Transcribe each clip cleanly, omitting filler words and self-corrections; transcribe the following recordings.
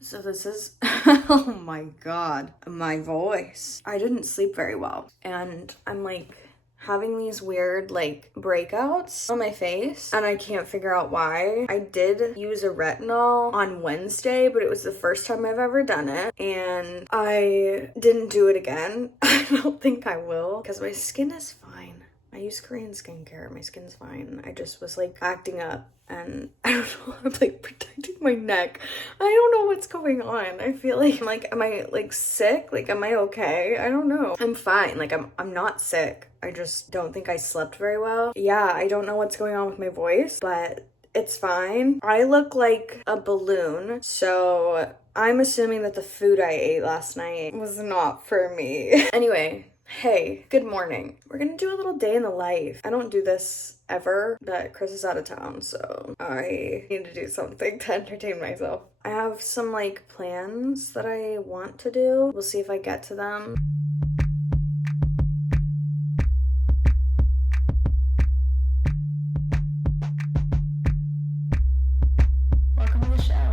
So this is, oh my God, my voice. I didn't sleep very well and I'm like having these weird like breakouts on my face and I can't figure out why. I did use a retinol on Wednesday, but it was the first time I've ever done it and I didn't do it again. I don't think I will because my skin is fine. I use Korean skincare. My skin's fine. I just was like acting up and I don't know, I'm like protecting my neck. I don't know what's going on. I feel like, am I like sick? Like, am I okay? I don't know. I'm fine. Like, I'm not sick. I just don't think I slept very well. Yeah, I don't know what's going on with my voice, but it's fine. I look like a balloon, so I'm assuming that the food I ate last night was not for me. Anyway. Hey, good morning. We're gonna do a little day in the life. I don't do this ever, but Chris is out of town, so I need to do something to entertain myself. I have some like plans that I want to do. We'll see if I get to them. Welcome to the show.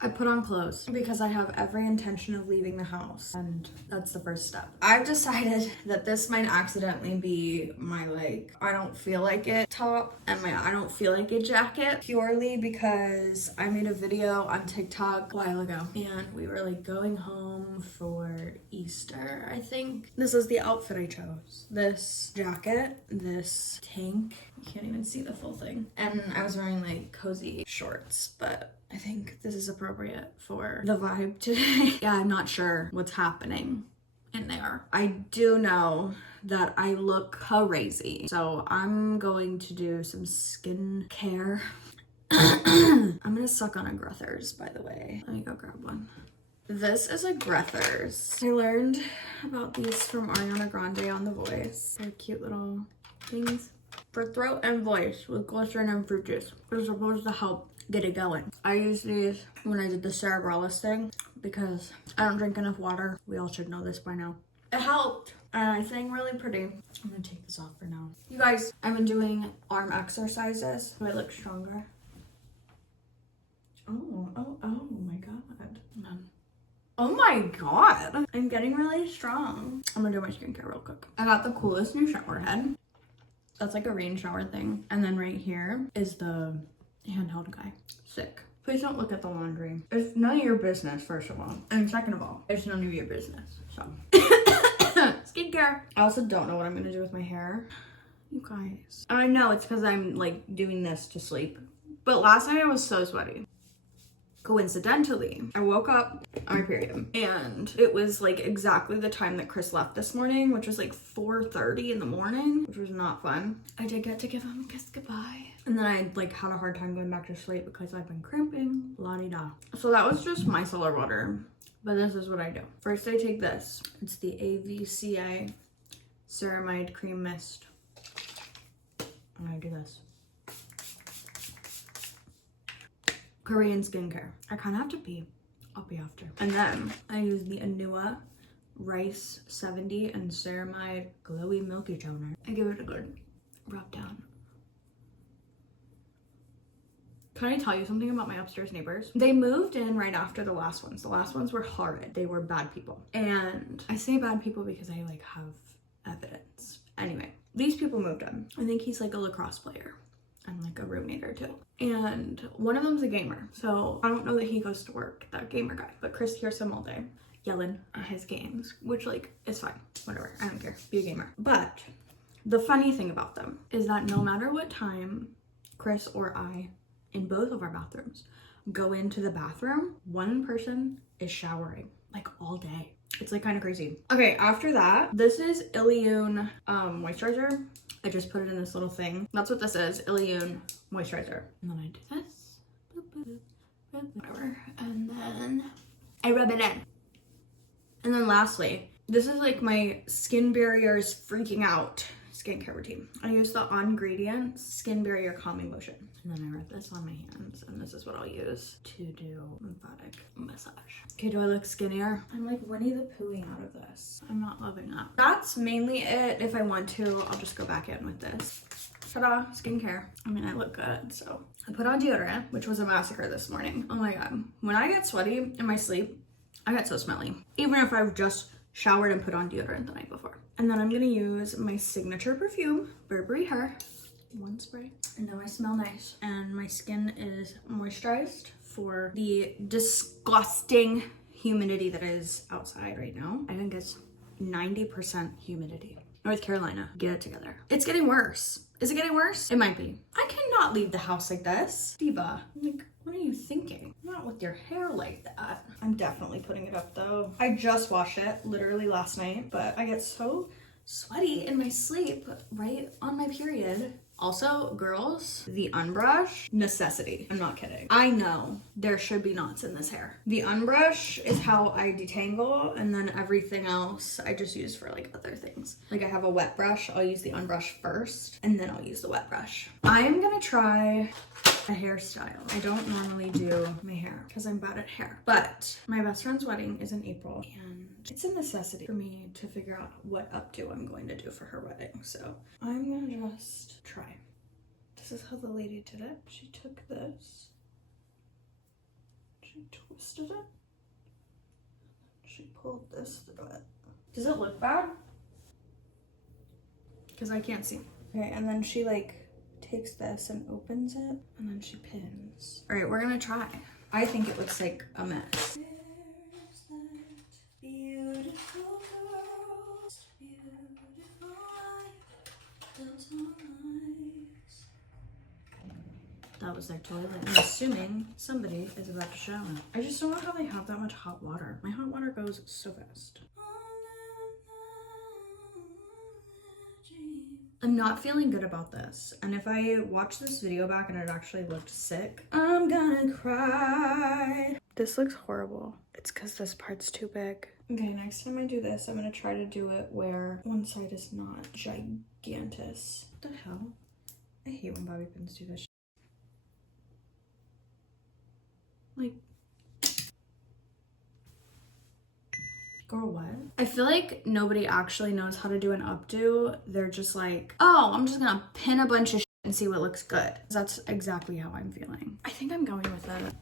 I put on clothes because I have every intention of leaving the house, and that's the first step. I've decided that this might accidentally be my like I don't feel like it top and my I don't feel like it jacket, purely because I made a video on TikTok a while ago and we were like going home for Easter, I think. This is the outfit I chose. This jacket, this tank, you can't even see the full thing, and I was wearing like cozy shorts, but I think this is appropriate for the vibe today. Yeah, I'm not sure what's happening in there. I do know that I look crazy, so I'm going to do some skin care. I'm gonna suck on a Grethers, by the way. Let me go grab one. This is a Grethers. I learned about these from Ariana Grande on The Voice. They're cute little things for throat and voice with glycerin and fruit juice. They're supposed to help get it going. I used these when I did the cerebralis thing because I don't drink enough water. We all should know this by now. It helped and I sang really pretty. I'm gonna take this off for now. You guys, I've been doing arm exercises so I look stronger. Oh my God. Oh my God. I'm getting really strong. I'm gonna do my skincare real quick. I got the coolest new shower head. That's like a rain shower thing. And then right here is the handheld guy. Sick. Please don't look at the laundry. It's none of your business, first of all. And second of all, it's none of your business. So, skincare. I also don't know what I'm gonna do with my hair. You guys. I know it's because I'm like doing this to sleep. But last night I was so sweaty. Coincidentally, I woke up on my period and it was like exactly the time that Chris left this morning, which was like 4:30 in the morning, which was not fun. I did get to give him a kiss goodbye. And then I like had a hard time going back to sleep because I've been cramping, la-di-da. So that was just my solar water, but this is what I do. First I take this. It's the AVCA Ceramide Cream Mist. And I do this. Korean skincare. I kind of have to pee. I'll pee after. And then I use the Anua Rice 70 and Ceramide Glowy Milky Toner. I give it a good rub down. Can I tell you something about my upstairs neighbors? They moved in right after the last ones. The last ones were horrid. They were bad people. And I say bad people because I like have evidence. Anyway, these people moved in. I think he's like a lacrosse player. I'm like a roommater too. And one of them's a gamer. So I don't know that he goes to work, that gamer guy, but Chris hears him all day yelling at his games, which like is fine, whatever, I don't care, be a gamer. But the funny thing about them is that no matter what time Chris or I, in both of our bathrooms, go into the bathroom, one person is showering like all day. It's like kind of crazy. Okay, after that, this is Ilion moisturizer. I just put it in this little thing. That's what this is, Ilion moisturizer. And then I do this, boop, boop, boop, whatever. And then I rub it in. And then lastly, this is like my skin barriers freaking out skincare routine. I use the On Gradient Skin Barrier Calming Lotion. And then I rub this on my hands, and this is what I'll use to do lymphatic massage. Okay, do I look skinnier? I'm like Winnie the Poohing out of this. I'm not loving that. That's mainly it. If I want to, I'll just go back in with this. Ta-da, skincare. I mean, I look good, so I put on deodorant, which was a massacre this morning. Oh my God. When I get sweaty in my sleep, I get so smelly. Even if I've just showered and put on deodorant the night before. And then I'm gonna use my signature perfume, Burberry Her. One spray. And now I smell nice. And my skin is moisturized for the disgusting humidity that is outside right now. I think it's 90% humidity. North Carolina, get it together. It's getting worse. Is it getting worse? It might be. I cannot leave the house like this. Diva, like, what are you thinking? Not with your hair like that. I'm definitely putting it up though. I just washed it literally last night, but I get so sweaty in my sleep right on my period. Also, girls, the unbrush, necessity. I'm not kidding. I know there should be knots in this hair. The unbrush is how I detangle, and then everything else I just use for like other things. Like I have a wet brush, I'll use the unbrush first, and then I'll use the wet brush. I am gonna try a hairstyle. I don't normally do my hair because I'm bad at hair, but my best friend's wedding is in April, and it's a necessity for me to figure out what updo I'm going to do for her wedding. So I'm gonna just try. This is how the lady did it. She took this, she twisted it, she pulled this through it. Does it look bad? Because I can't see. Okay, and then she like takes this and opens it, and then she pins. All right, we're gonna try. I think it looks like a mess. That was their toilet. I'm assuming somebody is about to shower. I just don't know how they have that much hot water. My hot water goes so fast. I'm not feeling good about this. And if I watch this video back and it actually looked sick, I'm gonna cry. This looks horrible. It's because this part's too big. Okay, next time I do this, I'm gonna try to do it where one side is not gigantus. What the hell? I hate when bobby pins do this shit. Like, girl, what? I feel like nobody actually knows how to do an updo. They're just like, oh, I'm just gonna pin a bunch of shit and see what looks good. That's exactly how I'm feeling. I think I'm going with it.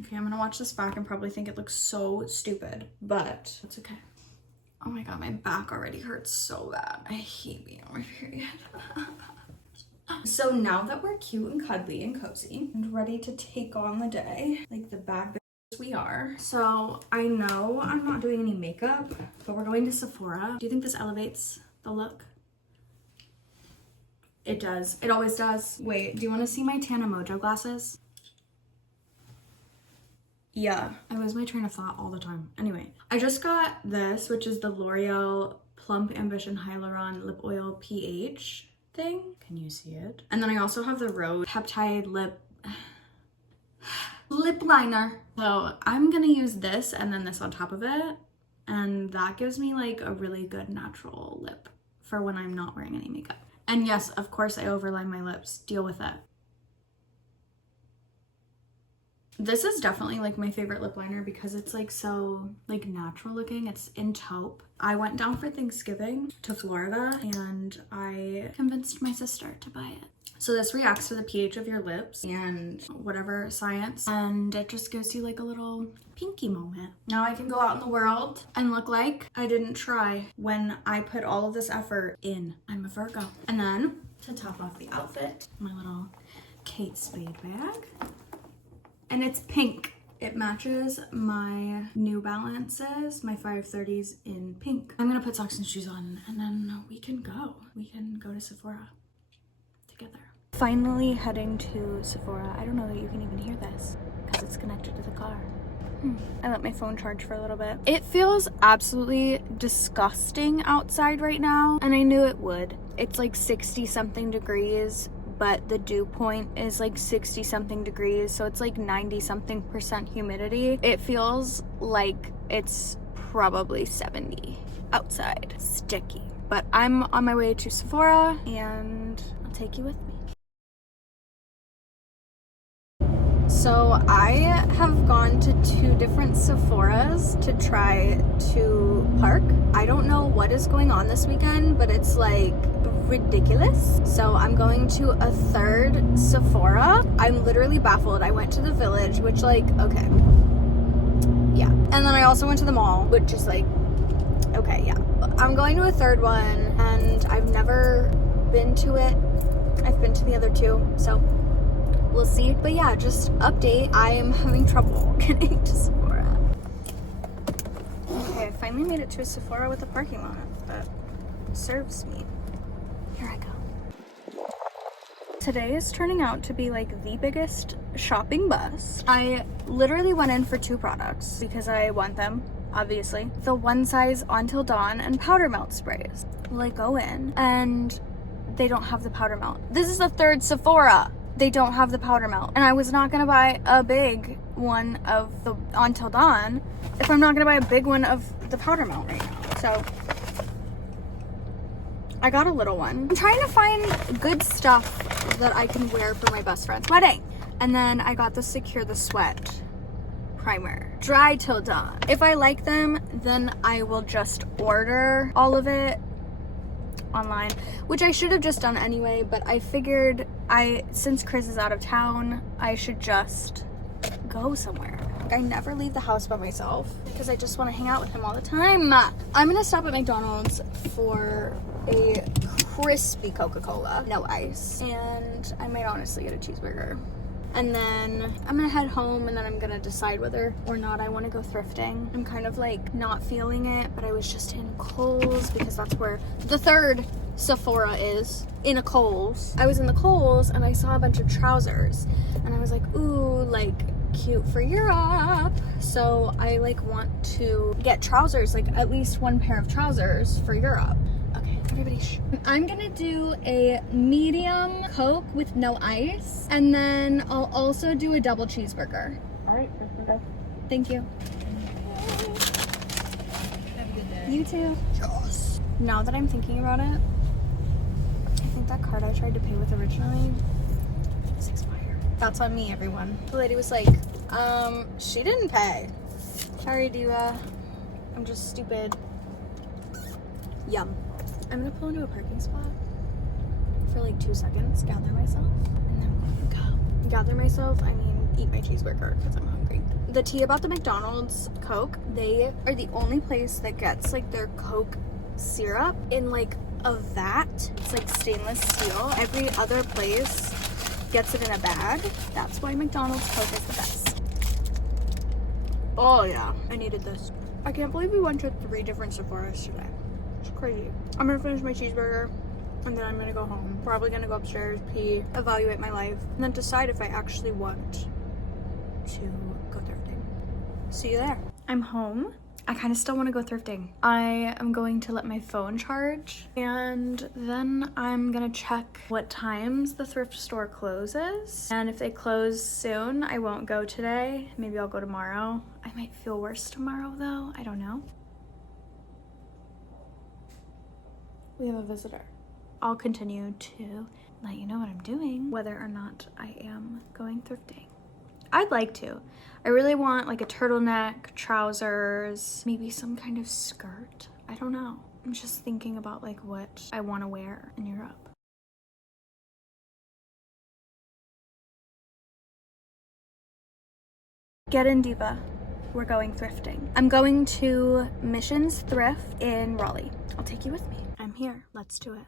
Okay, I'm gonna watch this back and probably think it looks so stupid, but it's okay. Oh my God, my back already hurts so bad. I hate being on my period. So now that we're cute and cuddly and cozy and ready to take on the day, like the bad bitches we are. So I know I'm not doing any makeup, but we're going to Sephora. Do you think this elevates the look? It does. It always does. Wait, do you want to see my Tana Mojo glasses? Yeah, I lose my train of thought all the time. Anyway, I just got this, which is the L'Oreal Plump Ambition Hyaluron Lip Oil PH thing. Can you see it? And then I also have the Rose Peptide Lip Liner. So I'm gonna use this and then this on top of it. And that gives me like a really good natural lip for when I'm not wearing any makeup. And yes, of course I overline my lips. Deal with it. This is definitely like my favorite lip liner because it's like so like natural looking. It's in taupe. I went down for Thanksgiving to Florida and I convinced my sister to buy it. So this reacts to the pH of your lips and whatever science, and it just gives you like a little pinky moment. Now I can go out in the world and look like I didn't try when I put all of this effort in. I'm a Virgo. And then to top off the outfit, my little Kate Spade bag. And it's pink. It matches my New Balances, my 530s in pink. I'm gonna put socks and shoes on and then we can go. We can go to Sephora together. Finally heading to Sephora. I don't know that you can even hear this because it's connected to the car. I let my phone charge for a little bit. It feels absolutely disgusting outside right now, and I knew it would. It's like 60 something degrees, but the dew point is like 60 something degrees, so it's like 90 something % humidity. It feels like it's probably 70 outside. Sticky. But I'm on my way to Sephora and I'll take you with me. So I have gone to 2 different Sephoras to try to park. I don't know what is going on this weekend, but it's like ridiculous. So I'm going to a 3rd Sephora. I'm literally baffled. I went to the Village, which like, okay. Yeah. And then I also went to the mall, which is like, okay, yeah. I'm going to a 3rd one, and I've never been to it. I've been to the other 2, so we'll see. But yeah, just update. I am having trouble getting to Sephora. Okay, I finally made it to a Sephora with a parking lot that serves me. Here I go. Today is turning out to be like the biggest shopping bust. I literally went in for 2 products because I want them, obviously. The One Size Until Dawn and powder melt sprays. Well, I go in and they don't have the powder melt. This is the 3rd Sephora. They don't have the powder melt. And I was not gonna buy a big one of the Until Dawn if I'm not gonna buy a big one of the powder melt right now. So I got a little one. I'm trying to find good stuff that I can wear for my best friend's wedding. And then I got the Secure the Sweat primer. Dry till dawn. If I like them, then I will just order all of it online, which I should have just done anyway, but I figured since Chris is out of town, I should just go somewhere. I never leave the house by myself because I just want to hang out with him all the time. I'm gonna stop at McDonald's for a crispy Coca-Cola, no ice, and I might honestly get a cheeseburger. And then I'm gonna head home, and then I'm gonna decide whether or not I want to go thrifting. I'm kind of like not feeling it, but I was just in Kohl's because that's where the 3rd Sephora is, in a Kohl's. I was in the Kohl's and I saw a bunch of trousers and I was like, ooh, like cute for Europe. So I like want to get trousers, like at least 1 pair of trousers for Europe. Okay, everybody I'm gonna do a medium Coke with no ice, and then I'll also do a double cheeseburger. All right, go. Thank you. Have a good day. You too. Yes. Now that I'm thinking about it, I think that card I tried to pay with originally is expired. That's on me, everyone. The lady was like, she didn't pay. Sorry, Diva. I'm just stupid. Yum. I'm gonna pull into a parking spot for like 2 seconds, gather myself, and then I'm gonna go. Gather myself, I mean eat my cheeseburger because I'm hungry. The tea about the McDonald's Coke, they are the only place that gets like their Coke syrup in like a vat. It's like stainless steel. Every other place gets it in a bag. That's why McDonald's Coke is the best. Oh yeah, I needed this. I can't believe we went to 3 different Sephoras today. It's crazy. I'm gonna finish my cheeseburger and then I'm gonna go home. Probably gonna go upstairs, pee, evaluate my life, and then decide if I actually want to go thrifting. See you there. I'm home. I kind of still want to go thrifting. I am going to let my phone charge, and then I'm gonna check what times the thrift store closes. And if they close soon, I won't go today. Maybe I'll go tomorrow. I might feel worse tomorrow though. I don't know. We have a visitor. I'll continue to let you know what I'm doing, whether or not I am going thrifting. I'd like to. I really want like a turtleneck, trousers, maybe some kind of skirt. I don't know. I'm just thinking about like what I want to wear in Europe. Get in, Diva. We're going thrifting. I'm going to Missions Thrift in Raleigh. I'll take you with me. I'm here. Let's do it.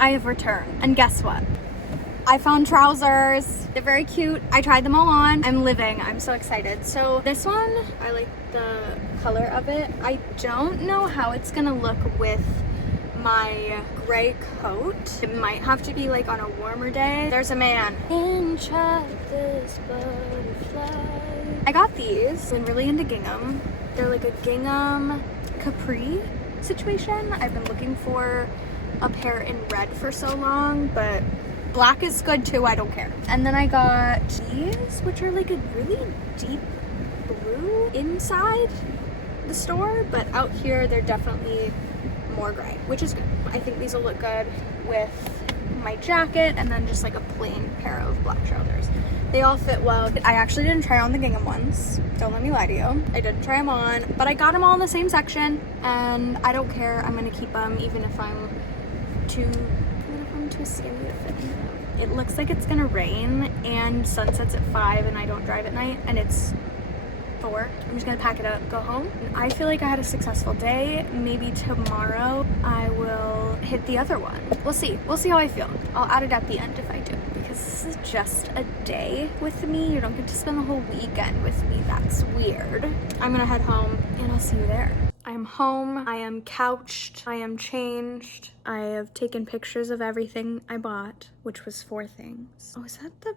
I have returned. And guess what? I found trousers. They're very cute. I tried them all on. I'm living. I'm so excited. So this one, I like the color of it. I don't know how it's gonna look with my gray coat. It might have to be like on a warmer day. There's a man. This butterfly. I got these. I'm really into gingham. They're like a gingham capri situation. I've been looking for a pair in red for so long, but black is good too. I don't care. And then I got these, which are like a really deep blue inside the store, but out here they're definitely more gray, which is good. I think these will look good with my jacket and then just like a plain pair of black trousers. They all fit well. I actually didn't try on the gingham ones. Don't let me lie to you. I didn't try them on, but I got them all in the same section and I don't care. I'm gonna keep them even if I'm too skinny to fit in them. It looks like it's gonna rain and sunsets at 5 and I don't drive at night and it's 4. I'm just gonna pack it up, go home. I feel like I had a successful day. Maybe tomorrow I will hit the other one. We'll see how I feel. I'll add it at the end if I do, because this is just a day with me. You don't get to spend the whole weekend with me. That's weird. I'm gonna head home and I'll see you there. I'm home, I am couched, I am changed. I have taken pictures of everything I bought, which was 4 things. Oh, is that the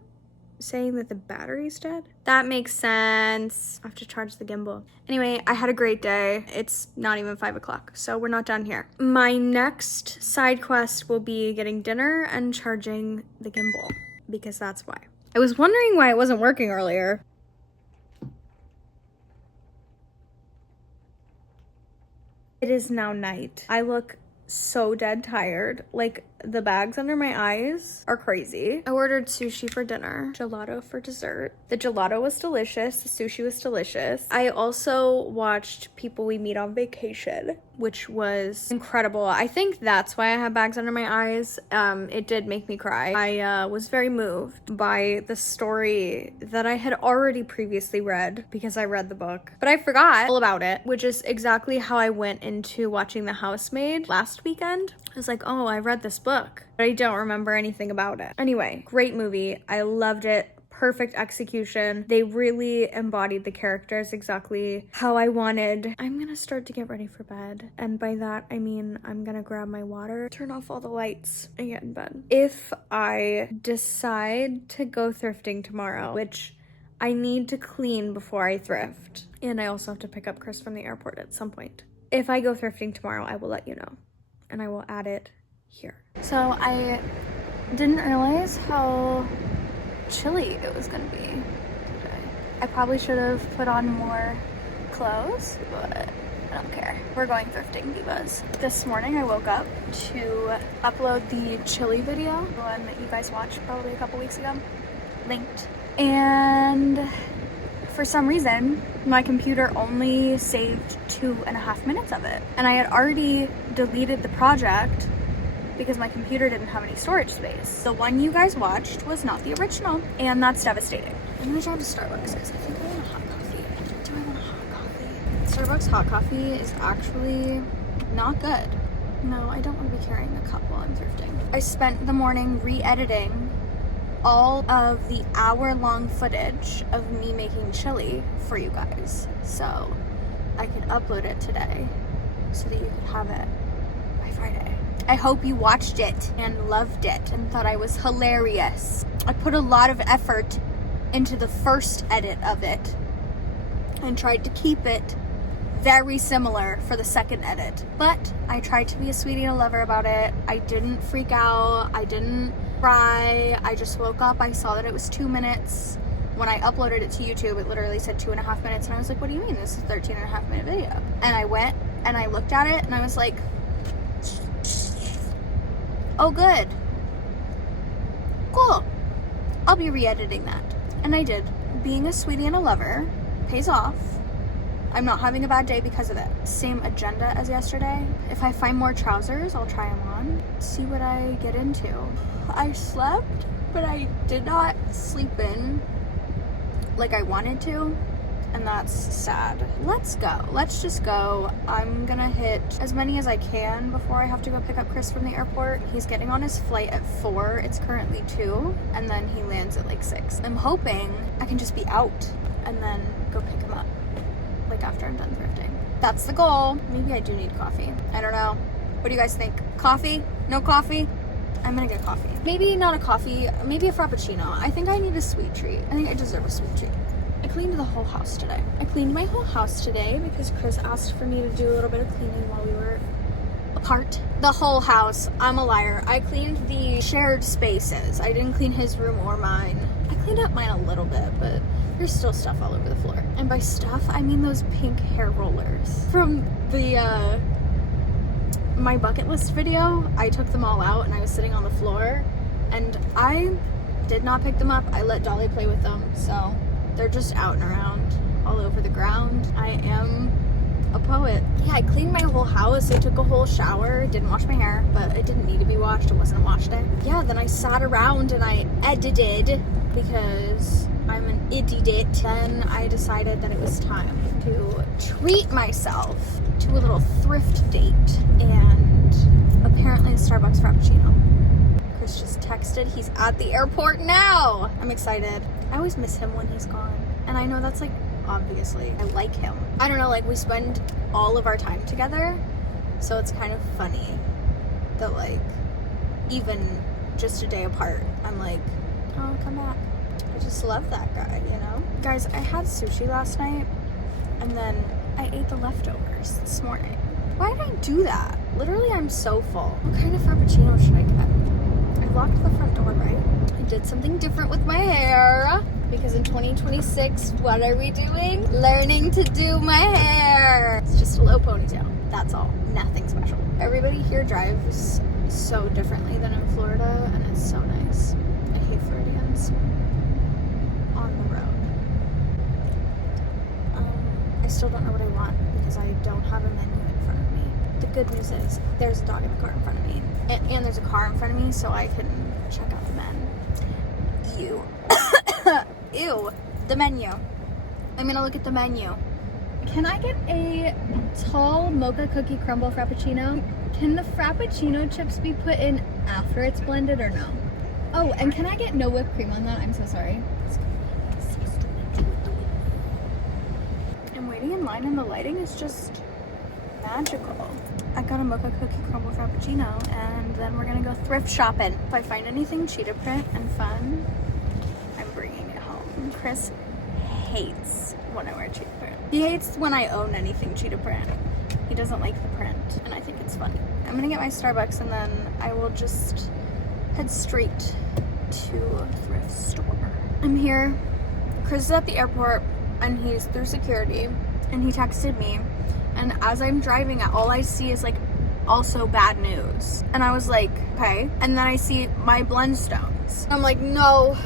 saying that the battery's dead? That makes sense. I have to charge the gimbal. Anyway, I had a great day. It's not even 5 o'clock, so we're not done here. My next side quest will be getting dinner and charging the gimbal, because that's why. I was wondering why it wasn't working earlier. It is now night. I look so dead tired. Like, the bags under my eyes are crazy. I ordered sushi for dinner, gelato for dessert. The gelato was delicious, the sushi was delicious. I also watched People We Meet on Vacation, which was incredible. I think that's why I have bags under my eyes. It did make me cry. I was very moved by the story that I had already previously read because I read the book, but I forgot all about it, which is exactly how I went into watching The Housemaid last weekend. I was like, oh, I read this book, but I don't remember anything about it. Anyway, great movie. I loved it. Perfect execution. They really embodied the characters exactly how I wanted. I'm gonna start to get ready for bed. And by that, I mean, I'm gonna grab my water, turn off all the lights, and get in bed. If I decide to go thrifting tomorrow, which I need to clean before I thrift, and I also have to pick up Chris from the airport at some point. If I go thrifting tomorrow, I will let you know. And I will add it here. So I didn't realize how chilly it was gonna be today. I probably should have put on more clothes, but I don't care. We're going thrifting, divas. This morning I woke up to upload the chili video, the one that you guys watched probably a couple weeks ago, linked. And for some reason, my computer only saved 2.5 minutes of it. And I had already deleted the project because my computer didn't have any storage space. The one you guys watched was not the original, and that's devastating. I'm gonna drive to Starbucks because I think I want a hot coffee. Do I want a hot coffee? Starbucks hot coffee is actually not good. No, I don't want to be carrying the cup while I'm thrifting. I spent the morning re-editing all of the hour-long footage of me making chili for you guys, so I could upload it today so that you could have it by Friday. I hope you watched it and loved it and thought I was hilarious. I put a lot of effort into the first edit of it and tried to keep it very similar for the second edit, but I tried to be a sweetie and a lover about it. I didn't freak out. I didn't cry. I just woke up. I saw that it was 2 minutes. When I uploaded it to YouTube, it literally said 2.5 minutes, and I was like, what do you mean? This is a 13.5 minute video. And I went and I looked at it and I was like, oh, good. Cool. I'll be re-editing that. And I did. Being a sweetie and a lover pays off. I'm not having a bad day because of it. Same agenda as yesterday. If I find more trousers, I'll try them on. See what I get into. I slept, but I did not sleep in like I wanted to, and that's sad. Let's go. Let's just go. I'm gonna hit as many as I can before I have to go pick up Chris from the airport. He's getting on his flight at 4. It's currently 2, and then he lands at like 6. I'm hoping I can just be out and then go pick him up like after I'm done thrifting. That's the goal. Maybe I do need coffee. I don't know. What do you guys think? Coffee? No coffee? I'm gonna get coffee. Maybe not a coffee, maybe a frappuccino. I think I need a sweet treat. I think I deserve a sweet treat. I cleaned the whole house today. I cleaned my whole house today because Chris asked for me to do a little bit of cleaning while we were apart. The whole house. I'm a liar. I cleaned the shared spaces. I didn't clean his room or mine. I cleaned up mine a little bit, but There's still stuff all over the floor. And by stuff, I mean those pink hair rollers. From the, my bucket list video, I took them all out and I was sitting on the floor. And I did not pick them up. I let Dahli play with them. So they're just out and around all over the ground. I am a poet. Yeah, I cleaned my whole house. I took a whole shower. Didn't wash my hair, but it didn't need to be washed. It wasn't a wash day. Yeah, then I sat around and I edited because I'm an idiot. Then I decided that it was time to treat myself to a little thrift date, and apparently a Starbucks Frappuccino. Chris just texted. He's at the airport now. I'm excited. I always miss him when he's gone. And I know that's like, obviously, I like him. I don't know, like we spend all of our time together. So it's kind of funny that like, even just a day apart, I'm like, oh, come back. I just love that guy, you know? Guys, I had sushi last night and then I ate the leftovers this morning. Why did I do that? Literally, I'm so full. What kind of Frappuccino should I get? I locked the front door, right? I did something different with my hair because in 2026, what are we doing? Learning to do my hair. It's just a low ponytail. That's all. Nothing special. Everybody here drives so differently than in Florida, and it's so nice. I hate Floridians on the road. I still don't know what I want because I don't have a menu in front of me. The good news is there's a dog in the car in front of me, and there's a car in front of me, so I can check out the menu. Ew, the menu. I'm gonna look at the menu. Can I get a tall mocha cookie crumble Frappuccino? Can the Frappuccino chips be put in after it's blended or no? Oh, and can I get no whipped cream on that? I'm so sorry. I'm waiting in line and the lighting is just magical. I got a mocha cookie crumble Frappuccino and then we're gonna go thrift shopping. If I find anything cheetah print and fun, I'm bringing it home. Chris hates when I wear cheetah print. He hates when I own anything cheetah print. He doesn't like the print, and I think it's funny. I'm gonna get my Starbucks and then I will just head straight to a thrift store. I'm here. Chris is at the airport and he's through security and he texted me, and as I'm driving, all I see is like also bad news. And I was like, okay. And then I see my Blendstones. I'm like, no,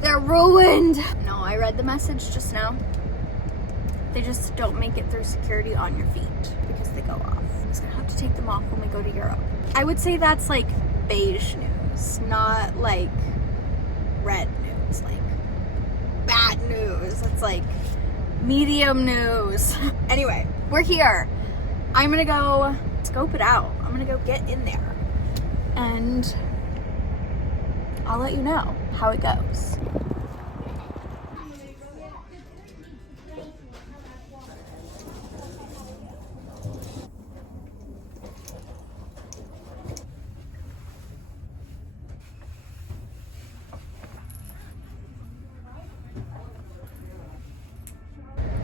they're ruined. No, I read the message just now. They just don't make it through security on your feet because they go off. I'm just gonna have to take them off when we go to Europe. I would say that's like beige news, not like red news, like bad news. It's like medium news. Anyway, we're here. I'm gonna go scope it out. I'm gonna go get in there and I'll let you know how it goes.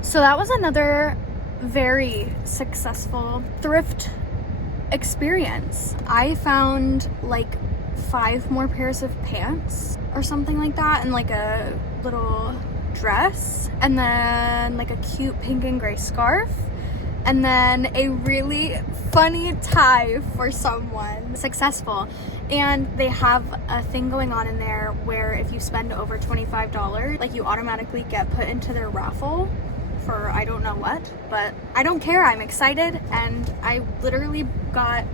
So that was another very successful thrift experience. I found like 5 more pairs of pants or something like that, and like a little dress, and then like a cute pink and gray scarf, and then a really funny tie for someone. Successful. And they have a thing going on in there where if you spend over $25, like you automatically get put into their raffle for I don't know what, but I don't care. I'm excited, and I literally got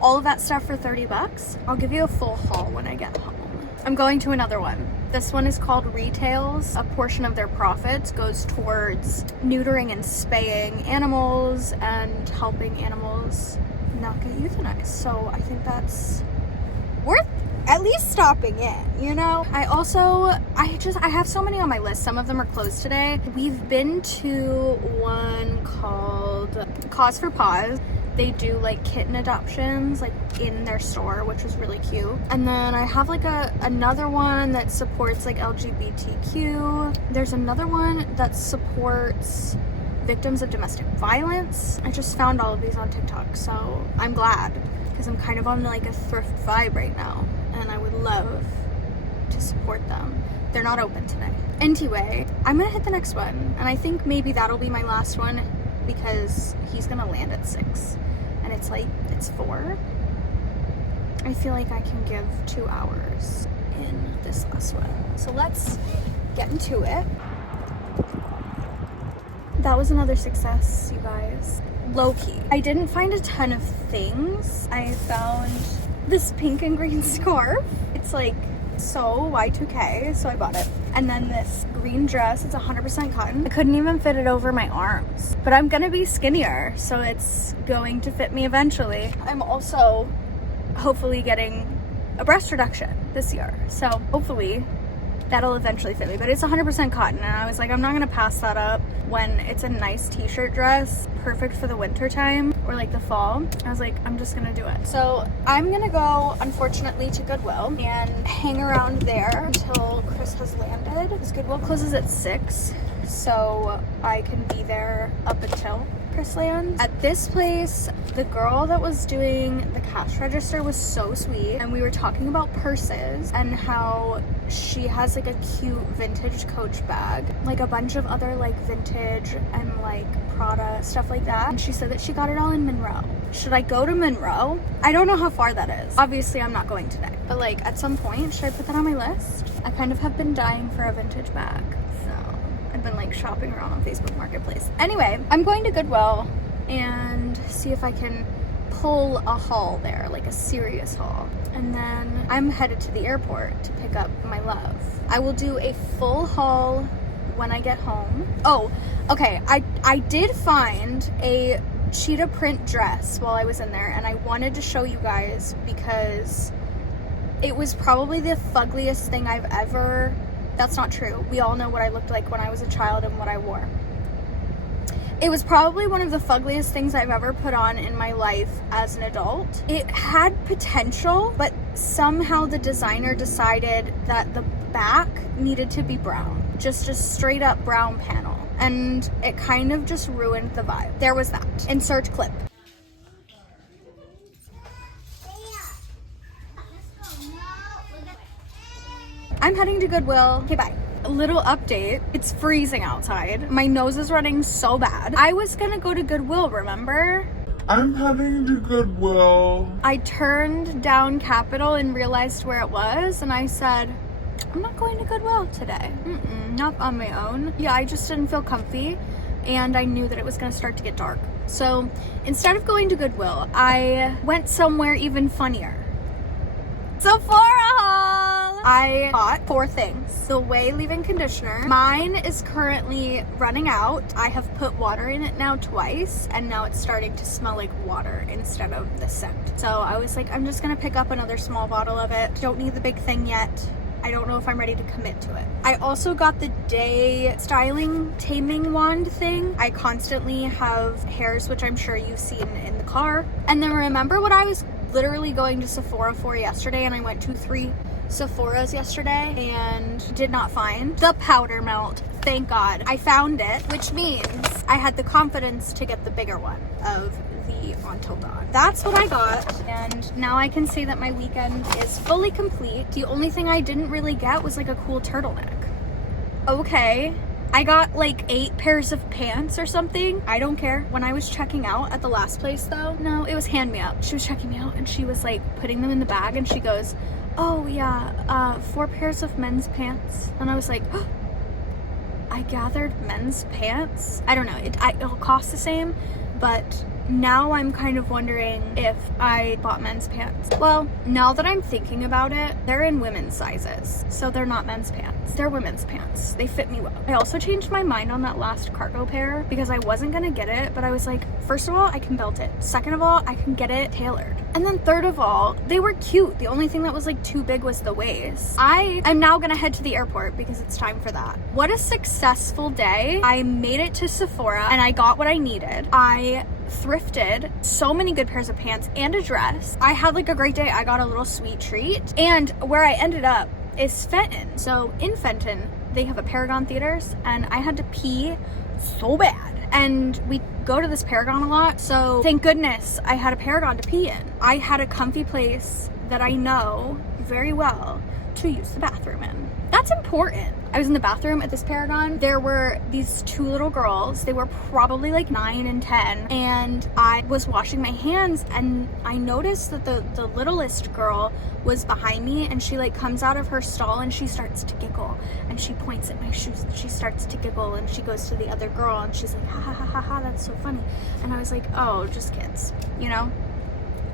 all of that stuff for $30. I'll give you a full haul when I get home. I'm going to another one. This one is called Retails. A portion of their profits goes towards neutering and spaying animals and helping animals not get euthanized. So I think that's worth at least stopping in, you know? I have so many on my list. Some of them are closed today. We've been to one called Cause for Paws. They do like kitten adoptions like in their store, which was really cute. And then I have like another one that supports like LGBTQ. There's another one that supports victims of domestic violence. I just found all of these on TikTok, so I'm glad because I'm kind of on like a thrift vibe right now, and I would love to support them. They're not open today. Anyway, I'm gonna hit the next one, and I think maybe that'll be my last one because he's gonna land at 6 and it's 4. I feel like I can give 2 hours in this last one. So let's get into it. That was another success, you guys. Low-key. I didn't find a ton of things. I found this pink and green scarf. It's like so Y2K, so I bought it. And then this green dress, it's 100% cotton. I couldn't even fit it over my arms, but I'm gonna be skinnier, so it's going to fit me eventually. I'm also hopefully getting a breast reduction this year, so hopefully that'll eventually fit me, but it's 100% cotton, and I was like, I'm not gonna pass that up when it's a nice t-shirt dress, perfect for the winter time or like the fall. I was like, I'm just gonna do it. So I'm gonna go, unfortunately, to Goodwill and hang around there until Chris has landed, because Goodwill closes at 6, so I can be there up until Chris lands. At this place, the girl that was doing the cash register was so sweet, and we were talking about purses and how she has like a cute vintage Coach bag, like a bunch of other like vintage and like Prada stuff like that, and she said that she got it all in Monroe. Should I go to Monroe? I don't know how far that is. Obviously I'm not going today, but like at some point, should I put that on my list? I kind of have been dying for a vintage bag, so I've been like shopping around on Facebook Marketplace. Anyway, I'm going to Goodwill and see if I can pull a haul there, like a serious haul. And then I'm headed to the airport to pick up my love. I will do a full haul when I get home. Oh, okay, I did find a cheetah print dress while I was in there, and I wanted to show you guys because it was probably the fuggliest thing I've ever... That's not true. We all know what I looked like when I was a child and what I wore. It was probably one of the fuggliest things I've ever put on in my life as an adult. It had potential, but somehow the designer decided that the back needed to be brown. Just a straight up brown panel. And it kind of just ruined the vibe. There was that. Insert clip. I'm heading to Goodwill. Okay, bye. A little update. It's freezing outside. My nose is running so bad. I was gonna go to Goodwill, remember? I'm heading to Goodwill. I turned down Capital and realized where it was, and I said, I'm not going to Goodwill today. Not on my own. Yeah, I just didn't feel comfy, and I knew that it was gonna start to get dark. So instead of going to Goodwill, I went somewhere even funnier. Sephora haul! I bought 4 things. The Way leave-in conditioner. Mine is currently running out. I have put water in it now twice, and now it's starting to smell like water instead of the scent. So I was like, I'm just gonna pick up another small bottle of it. Don't need the big thing yet. I don't know if I'm ready to commit to it. I also got the Day styling taming wand thing. I constantly have hairs, which I'm sure you've seen in the car. And then remember what I was literally going to Sephora for yesterday, and I went to 3 Sephora's yesterday and did not find the powder melt. Thank God. I found it, which means I had the confidence to get the bigger one of the Until Dawn. That's what I got, and now I can say that my weekend is fully complete. The only thing I didn't really get was like a cool turtleneck. Okay, I got like 8 pairs of pants or something. I don't care. When I was checking out at the last place though, no, it was Hand Me Up. She was checking me out and she was like putting them in the bag, and she goes, oh yeah, 4 pairs of men's pants. And I was like, oh, I gathered men's pants? I don't know, it'll cost the same, but now I'm kind of wondering if I bought men's pants. Well, now that I'm thinking about it, they're in women's sizes, so they're not men's pants. They're women's pants. They fit me well. I also changed my mind on that last cargo pair because I wasn't gonna get it, but I was like, first of all, I can belt it. Second of all, I can get it tailored. And then third of all, they were cute. The only thing that was like too big was the waist. I am now gonna head to the airport because it's time for that. What a successful day. I made it to Sephora and I got what I needed. I thrifted so many good pairs of pants and a dress. I had like a great day. I got a little sweet treat, and where I ended up is Fenton. So in Fenton, they have a Paragon Theaters, and I had to pee so bad. And we go to this Paragon a lot, so thank goodness I had a Paragon to pee in. I had a comfy place that I know very well to actually use the bathroom in. That's important. I was in the bathroom at this Paragon. There were these two little girls. They were probably like 9 and 10. And I was washing my hands and I noticed that the littlest girl was behind me, and she like comes out of her stall and she starts to giggle. And she points at my shoes and she starts to giggle, and she goes to the other girl and she's like, ha ha ha ha ha, that's so funny. And I was like, oh, just kids, you know?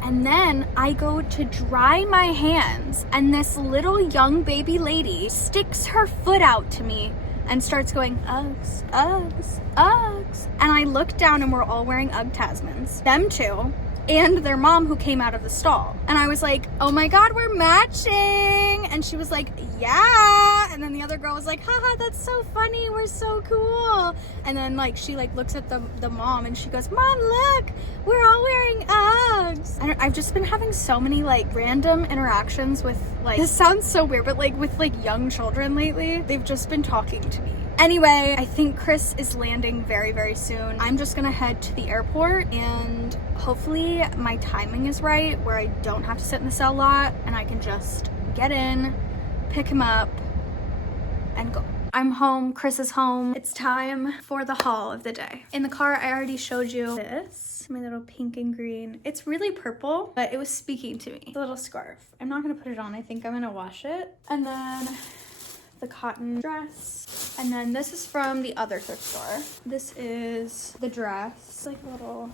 And then I go to dry my hands, and this little young baby lady sticks her foot out to me and starts going, Uggs, Uggs, Uggs. And I look down and we're all wearing Ugg Tasmans. Them two, and their mom who came out of the stall. And I was like, oh my God, we're matching. And she was like, yeah. And then the other girl was like, haha, that's so funny. We're so cool. And then like, she like looks at the mom and she goes, Mom, look, we're all wearing Uggs. And I've just been having so many like random interactions with like, this sounds so weird, but like with like young children lately. They've just been talking to me. Anyway, I think Chris is landing very, very soon. I'm just gonna head to the airport, and hopefully my timing is right where I don't have to sit in the cell lot and I can just get in, pick him up, and go. I'm home, Chris is home. It's time for the haul of the day. In the car, I already showed you this, my little pink and green. It's really purple, but it was speaking to me. The little scarf. I'm not gonna put it on. I think I'm gonna wash it. And then the cotton dress. And then this is from the other thrift store. This is the dress. It's like a little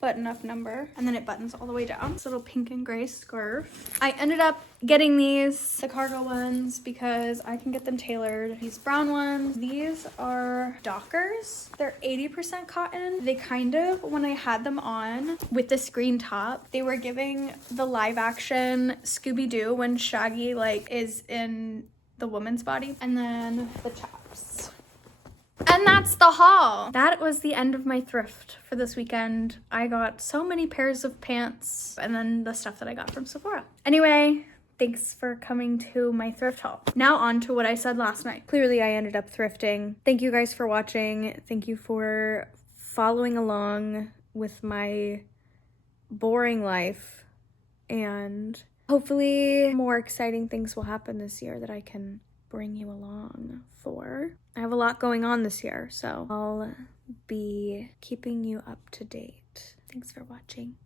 button-up number, and then it buttons all the way down. This little pink and gray scarf. I ended up getting these, the cargo ones, because I can get them tailored. These brown ones, these are Dockers. They're 80% cotton. They kind of, when I had them on with this green top, they were giving the live action Scooby-Doo when Shaggy like is in the woman's body. And then the tops. And that's the haul. That was the end of my thrift for this weekend. I got so many pairs of pants, and then the stuff that I got from Sephora. Anyway, thanks for coming to my thrift haul. Now on to what I said last night. Clearly I ended up thrifting. Thank you guys for watching. Thank you for following along with my boring life, and hopefully more exciting things will happen this year that I can bring you along for. I have a lot going on this year, so I'll be keeping you up to date. Thanks for watching.